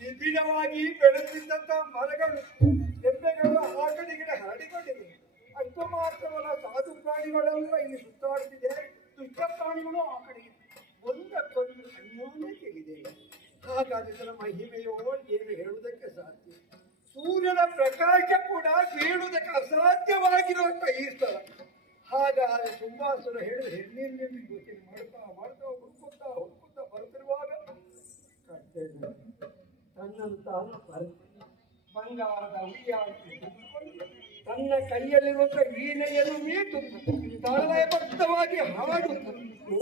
ನಿಬಿಡವಾಗಿ ಬೆಳೆದಿದ್ದಂಥ ಮರಗಳು ಎಬ್ಬೆಗಳು ಆ ಹರಡಿಕೊಂಡಿವೆ. ಅಷ್ಟು ಮಾತ್ರವಲ್ಲ, ಸಾಧು ಪ್ರಾಣಿಗಳೆಲ್ಲ ಇಲ್ಲಿ ಸುತ್ತಾಡುತ್ತಿದೆ ದುಷ್ಟ ಪ್ರಾಣಿಗಳು ಆ ಕಡೆ ಒಂದಕ್ಕೊಂದು ಒಂದಕ್ಕೊಂದು ಅನ್ಯೋನ್ಯತೆಯಿದೆ ಹಾಗಾದ್ರೆ ಇದರ ಮಹಿಮೆಯೋ ಏನು ಹೇಳುವುದಕ್ಕೆ ಸಾಧ್ಯ? ಸೂರ್ಯನ ಪ್ರಕಾಶ ಕೂಡ ಬೀಳುವುದಕ್ಕೆ ಅಸಾಧ್ಯವಾಗಿರುವಂತ ಈ ಸ್ಥಳ. ಹಾಗಾದ್ರೆ ಸುಂಬಾಸುರ ಹೇಳಿದ್ರೆ ಹೆಣ್ಣಿನ ಮಾಡ್ತಾ ಮಾಡ್ತಾ ಹುಡುಕುತ್ತಾ ಬರುತ್ತಿರುವಾಗ ಕರ್ತವ್ಯ ತನ್ನನ್ನು ತಾನು ಬರೆದು ಬಂಗಾರದ ಹಿಡಿದುಕೊಂಡು ತನ್ನ ಕೈಯಲ್ಲಿರುವಂತ ವೀಣೆಯನ್ನು ಮೀಟು ತಾಳಬದ್ಧವಾಗಿ ಹಾಡು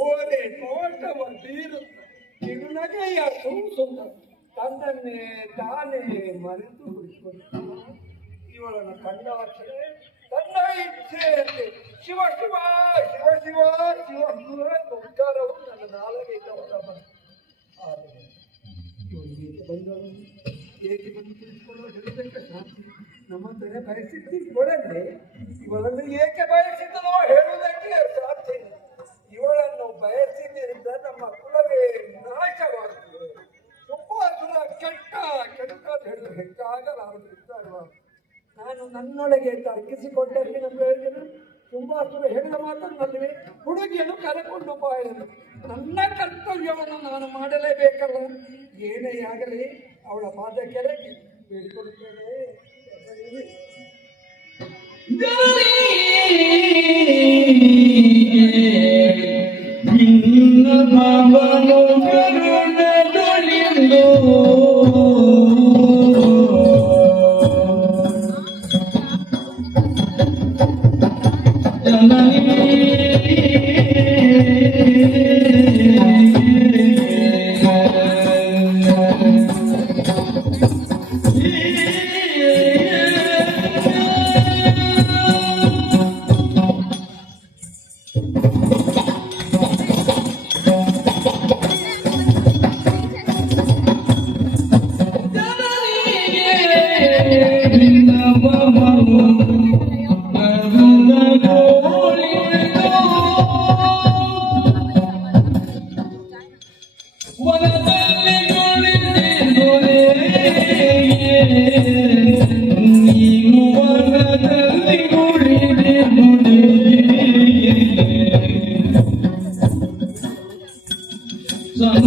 ಓರೆ ನೋಟವ ಬೀರುತ್ತ ತಿರುನಗೆಯ ಸೂಸುತ್ತ ತನ್ನನ್ನೇ ತಾನೇ ಮರೆತು ಇವಳನ್ನು ಕಂಡಾಕ್ಷಣ ತನ್ನ ಇಚ್ಛೆಯಲ್ಲಿ ಶಿವ ಶಿವ ಶಿವ ಶಿವ ಶಿವ ಶಿವ ಎಂಬ ನನ್ನ ಬಂತು ಆದರೆ ಇವಳು ಹೇಗೆ ಬಂದು ತಿಳಿದುಕೊಳ್ಳುವ ಹೇಳತಕ್ಕ ಶಾಂತಿ. ನಮ್ಮ ತರ ಪರಿಸ್ಥಿತಿ ಕೊಡದೆ ಇವಳನ್ನು ಏಕೆ ಬಯಸಿದ್ದನೋ ಹೇಳುವುದಕ್ಕೆ ಸಾಧ್ಯ ಇವಳನ್ನು ಬಯಸಿದ್ದರಿಂದ ನಮ್ಮ ಕುಲವೇ ನಾಶವಾಗುತ್ತದೆ ತುಂಬಾ ಕೆಟ್ಟ ಕೆಟ್ಟ ಅಂತ ಹೇಳಿದ್ರೆ ಹೆಚ್ಚಾಗಲಾರದು ಇದ್ದಾಡುವ ನಾನು ನನ್ನೊಳಗೆ ತರ್ಕಿಸಿಕೊಂಡಲ್ಲಿ ನಮ್ಮ ಹೇಳಿದನು ತುಂಬಾಸುರ ಹೇಳಿದ ನಲ್ಲಿ ಹುಡುಗಿಯನ್ನು ಕರೆಕೊಂಡು ಬಾ ಎಂದರು. ನನ್ನ ಕರ್ತವ್ಯವನ್ನು ನಾನು ಏನೇ ಆಗಲಿ ಅವಳ ಪಾದ ಕೆಳಗೆ ಬೇಡಿಕೊಡುತ್ತೇನೆ ಭಾವನು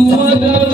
Thank you.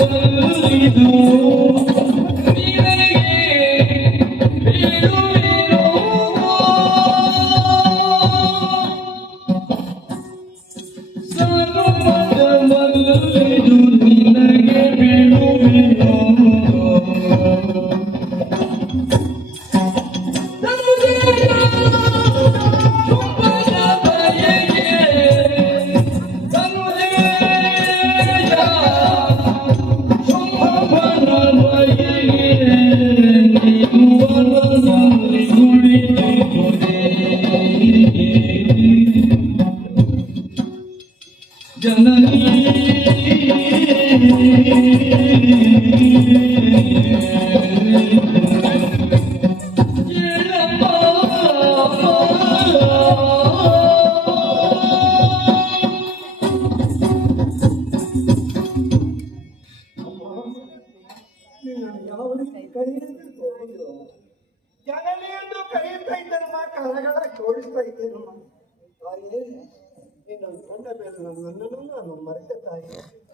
ಮರೆತ ತಾಯಿ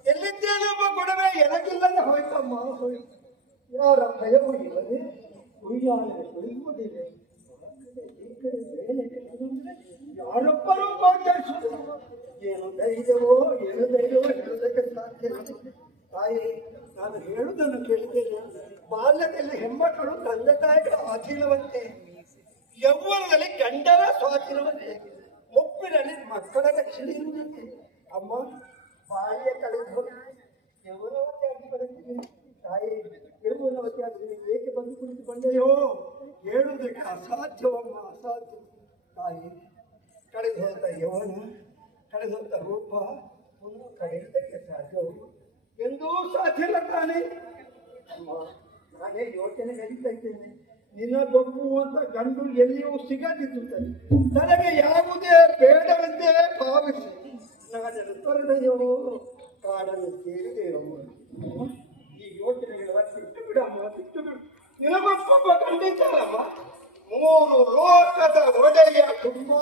ಎಲ್ಲಿದ್ದೇನಮ್ಮ ಗೊಡವೆ ಎನಗಿಲ್ಲದೆ ಹೋಯ್ತಮ್ಮ ಹೋಯ್ತು ಯಾರ ಭಯವೂ ಇಲ್ಲದೆ ಉಯ್ಯಾಲೆ ಕೆಳಗಡೆ ಯಾರೊಬ್ಬರೂ ಗೋಚರಿಸುವುದಿಲ್ಲ ಏನು ಧೈರ್ಯವೋ ಏನು ಧೈರ್ಯವೋ ಹೇಳುವುದಕ್ಕೆ ಸಾಧ್ಯ ತಾಯಿ, ನಾನು ಹೇಳುವುದನ್ನು ಕೇಳಿದ್ದೇನೆ ಬಾಲ್ಯದಲ್ಲಿ ಹೆಮ್ಮಕ್ಕಳು ತಂದೆ ತಾಯಿಗಳ ಆಧೀನವಂತೆ ಯೌವನದಲ್ಲಿ ಗಂಡರ ಸ್ವಾಧೀನವಂತೆ ಮುಪ್ಪಿನಲ್ಲಿ ಮಕ್ಕಳ ರಕ್ಷಣೆ ಇರುವುದಂತೆ ಅಮ್ಮ ಬಾಲ್ಯ ಕಳೆದು ಹೋಗಿ ಯೌವನವತಿ ಆಗಿ ಬರುತ್ತೀನಿ ತಾಯಿ ಯೌವನವತಿ ಆಗಿ ನೀನು ಏಕೆ ಬಂದು ಕುಳಿತುಕೊಂಡೆಯೋ? ಹೇಳುವುದಕ್ಕೆ ಅಸಾಧ್ಯವಮ್ಮ, ಅಸಾಧ್ಯ. ತಾಯಿ, ಕಳೆದು ಹೋದ ಯೌವನ, ಕಳೆದು ರೂಪ ಪುನಃ ಕಳೆಯುವುದಕ್ಕೆ ಸಾಧ್ಯವು? ಎಂದೂ ಸಾಧ್ಯ ಇಲ್ಲ ತಾನೇ. ಅಮ್ಮ, ನಾನೇ ಯೋಚನೆ ನಡೀತಾ ಇದ್ದೇನೆ. ನಿನ್ನ ಗೊಪ್ಪುವಂತ ಗಂಡು ಎಲ್ಲಿಯೂ ಸಿಗದಿತ್ತು ನನಗೆ ಯಾವುದೇ ಬೇಡವೆಂದೇ ಭಾವಿಸಿ. ತೊರೆದೆಯೋ ಕಾಡನ್ನು ಕೇಳಿದೆಯೋ ಈ ಯೋಚನೆಗಳ ಬಿಟ್ಟು ಬಿಡಮ್ಮ ಬಿಟ್ಟು ಬಿಡು. ನಿನಗೊಬ್ಬೊಬ್ಬ ಕಂಡಿದ್ದಾರಮ್ಮ ಮೂರು ಲೋಕದ ಒಡೆಯ ತುಂಬಾ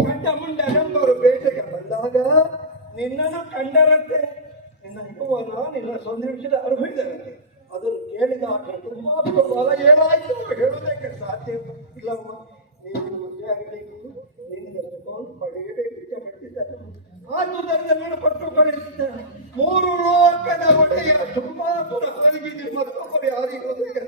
ಕಂಡ ಮುಂಡ ನಂಬರು ಬೇಟೆಗೆ ಬಂದಾಗ ನಿನ್ನನ್ನು ಕಂಡರಂತೆ. ನಿನ್ನ ಯುವನ, ನಿನ್ನ ಸೌಂದರ್ಯದ ಅರ್ಹವಿದರಂತೆ ಅದನ್ನು ಕೇಳಿದಾಗ ತುಂಬಾ ಬಲ ಏನಾಯ್ತು ಹೇಳುವುದಕ್ಕೆ ಸಾಧ್ಯ ಇಲ್ಲಮ್ಮ ನೀನು ಮದುವೆ ಆಗಬೇಕು ನಿನಗೆ ತಗೊಂಡು ಪಡೆಯಬೇಕು ಇಷ್ಟಪಡ್ತಿದ್ದಾರೆ ಆದುದರಿಂದ ಕಳಿಸಿದ್ದೇನೆ ಮೂರು ಲೋಕದ ಒಡೆಯ ತುಂಬಾ ಹೊರಗಿದ್ದು ಮತ್ತೊಬ್ಬರು ಯಾರಿಗೋದಕ್ಕೆ ಸಾಧ್ಯ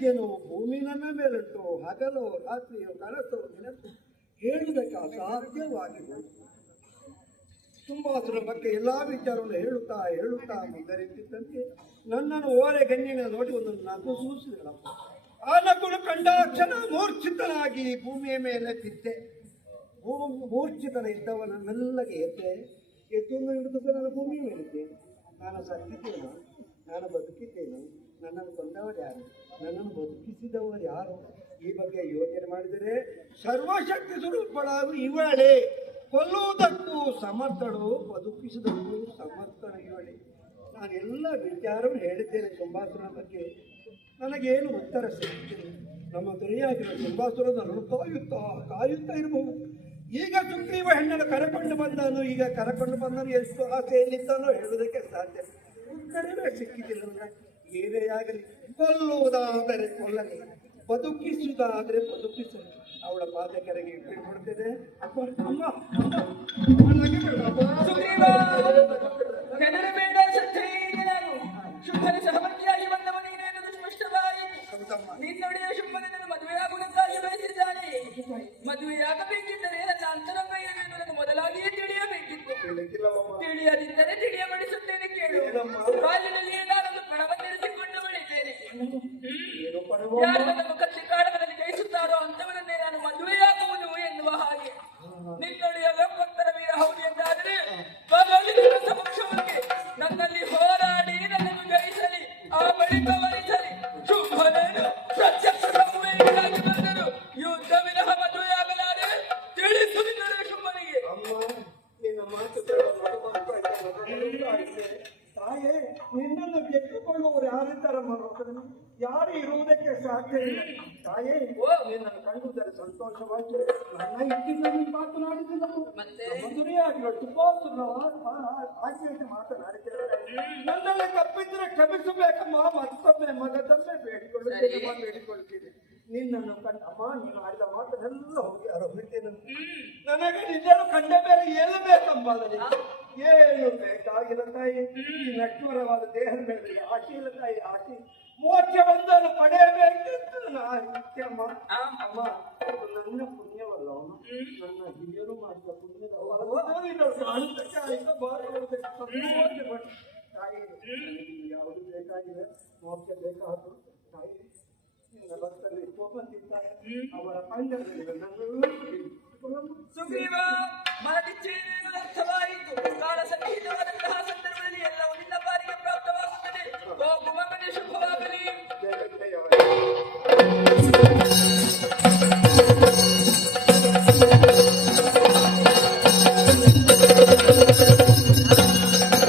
ಇದ್ದೇನೋ ಭೂಮಿ ನನ್ನ ಮೇಲಂಟು ಹಗಲು ರಾತ್ರಿಯೋ ಕನಸು ನೆನಪು ಹೇಳುವುದಕ್ಕೆ ಅಸಾಧ್ಯವಾಗಿದೆ ತುಂಬಾ ಅದರ ಬಗ್ಗೆ ಎಲ್ಲಾ ವಿಚಾರವನ್ನು ಹೇಳುತ್ತಾ ಹೇಳುತ್ತಾ ಮುಂದರಿತಿದ್ದಂತೆ ನನ್ನನ್ನು ಓರೆ ಗಣ್ಣಿನ ನೋಡಿ ಒಂದು ನಗು ಸೂಸಿದಳಪ್ಪ ಆ ನಗುಳು ಕಂಡ ಕ್ಷಣ ಮೂರ್ಛಿತನಾಗಿ ಭೂಮಿಯ ಮೇಲೆ ಬಿದ್ದೆ ಭೂಮಿ ಮೂರ್ಛಿತನ ಇದ್ದವನ ಮೆಲ್ಲಗೆ ಎದ್ದೆ. ಎದ್ದೊಂದು ಹಿಡಿದು ನಾನು ಭೂಮಿಯ ಮೇಲಿದ್ದೆ ನಾನು ಸತ್ತಿದ್ದೇನೆ? ನಾನು ಬದುಕಿದ್ದೇನು? ನನ್ನನ್ನು ಕೊಂದವರು ಯಾರು? ನನ್ನನ್ನು ಬದುಕಿಸಿದವರು ಯಾರು? ಈ ಬಗ್ಗೆ ಯೋಚನೆ ಮಾಡಿದರೆ ಸರ್ವಶಕ್ತಿ ಸ್ವರೂಪಳಾಗಿ ಇವಳೇ. ಕೊಲ್ಲುವುದಕ್ಕೂ ಸಮರ್ಥಳು ಬದುಕಿಸಿದವರು ಸಮರ್ಥನ ಇವಳೆ. ನಾನು ಎಲ್ಲ ವಿಚಾರವನ್ನು ಹೇಳಿದ್ದೇನೆ ಕುಂಭಾಸುರ ಬಗ್ಗೆ. ನನಗೇನು ಉತ್ತರ ಸಿಗುತ್ತೆ ನಮ್ಮ ದೊರೆಯಾಗಿರೋ ಸುಂಬಾಸುರನನ್ನು ಕಾಯುತ್ತಾ ಕಾಯುತ್ತಾ ಇರಬಹುದು. ಈಗ ಸುಗ್ರೀವ ಹೆಣ್ಣನ್ನು ಕರಕೊಂಡು ಬಂದನು. ಈಗ ಕರಕೊಂಡು ಬಂದನು. ಎಷ್ಟು ಆಸೆಯಲ್ಲಿದ್ದಾನೋ ಹೇಳುವುದಕ್ಕೆ ಸಾಧ್ಯ. ಉತ್ತರವೇ ಸಿಕ್ಕಿದ್ದಿಲ್ಲ. ಏನೇ ಆಗಲಿ ಕೊಲ್ಲುವುದಾದರೆ ಕೊಲ್ಲಲಿ. ಬದುಕಿಸುವುದಾದರೆ ಬದುಕಿಸಲಿ. ಅವಳ ಪಾದ ಕೆರೆಗೆ ಬಿಡ್ಬಿಡ್ತೇನೆ ಮದುವೆಯಾಗಬೇಕಿದ್ದರೆ ನನ್ನ ಅಂತರಂಗ ಏನೇನು ಮೊದಲಾಗಿಯೇ ತಿಳಿಯಬೇಕಿತ್ತು. ತಿಳಿಯದಿದ್ದರೆ ತಿಳಿಯಬಡಿಸುತ್ತೇನೆ ಕೇಳು. ಯಾರು ನನ್ನ ಮುಖ ಜಯಿಸುತ್ತಾರೋ ಅಂತವರನ್ನೇ ನಾನು ಮದುವೆಯಾಗುವುದು ಎನ್ನುವ ಹಾಗೆ. ನಿನ್ನೊಡೆಯ ಲೋಕೋತ್ತರ ವೀರ ಹೌದು ಎಂದಾದರೆ ಸಮಕ್ಷವನಿಗೆ ನನ್ನಲ್ಲಿ ಹೋರಾಡಿ ನನ್ನನ್ನು ಜಯಿಸಲಿ. ಆ ಬಳಿಕವ ಮಧುರೆಯಾಗಿರೋ ತುಂಬಾ ಆಚೆಗೆ ಮಾತನಾಡಿದ್ದೇವೆ ನನ್ನಲ್ಲಿ ತಪ್ಪಿದ್ರೆ ಕ್ಷಮಿಸಬೇಕಮ್ಮ ಮತ್ತೊಮ್ಮೆ ಮಗದೊಮ್ಮೆ ಬೇಡಿಕೊಳ್ಳುತ್ತೇನೆ ಬೇಡಿಕೊಳ್ಳುತ್ತೇನೆ. ನಿನ್ನನ್ನು ಕಂಡ ಅಮ್ಮ ನೀನು ಆಡಿದ ಮಾತನ್ನೆಲ್ಲ ಹೋಗಿ ಯಾರೋ ನಾನು ನನಗೆ ನಿಜರು ಕಂಡ ಮೇಲೆ ಏನು ಬೇಕಂಬಾದರೆ ಏನು ಬೇಕಾಗಿಲ್ಲ ತಾಯಿ. ಈ ನಶ್ವರವಾದ ದೇಹದ ಮೇಲೆ ಆಶೆ ಇಲ್ಲ ತಾಯಿ ಆಶೆ. ಮೋಕ್ಷ ಬಂದನ್ನು ಪಡೆಯಬೇಕೆಂದು ನಾನು ಇಚ್ಛೆ ಅಮ್ಮ ನನ್ನ ಪುಣ್ಯವಲ್ಲ ಅವನು ನನ್ನ ಹಿರಿಯರು ಮಾಡಿದ ಪುಣ್ಯದ ತಾಯಿ ಯಾವುದು ಬೇಕಾಗಿದೆ ಮೋಕ್ಷ ಬೇಕಾದ್ರು ತಾಯಿ ನಿನ್ನ ಭಕ್ತರಲ್ಲಿ ಕೋಪಂತಿದ್ದಾರೆ ಅವರ ಪಂಡದಲ್ಲಿ ನನ್ನನ್ನು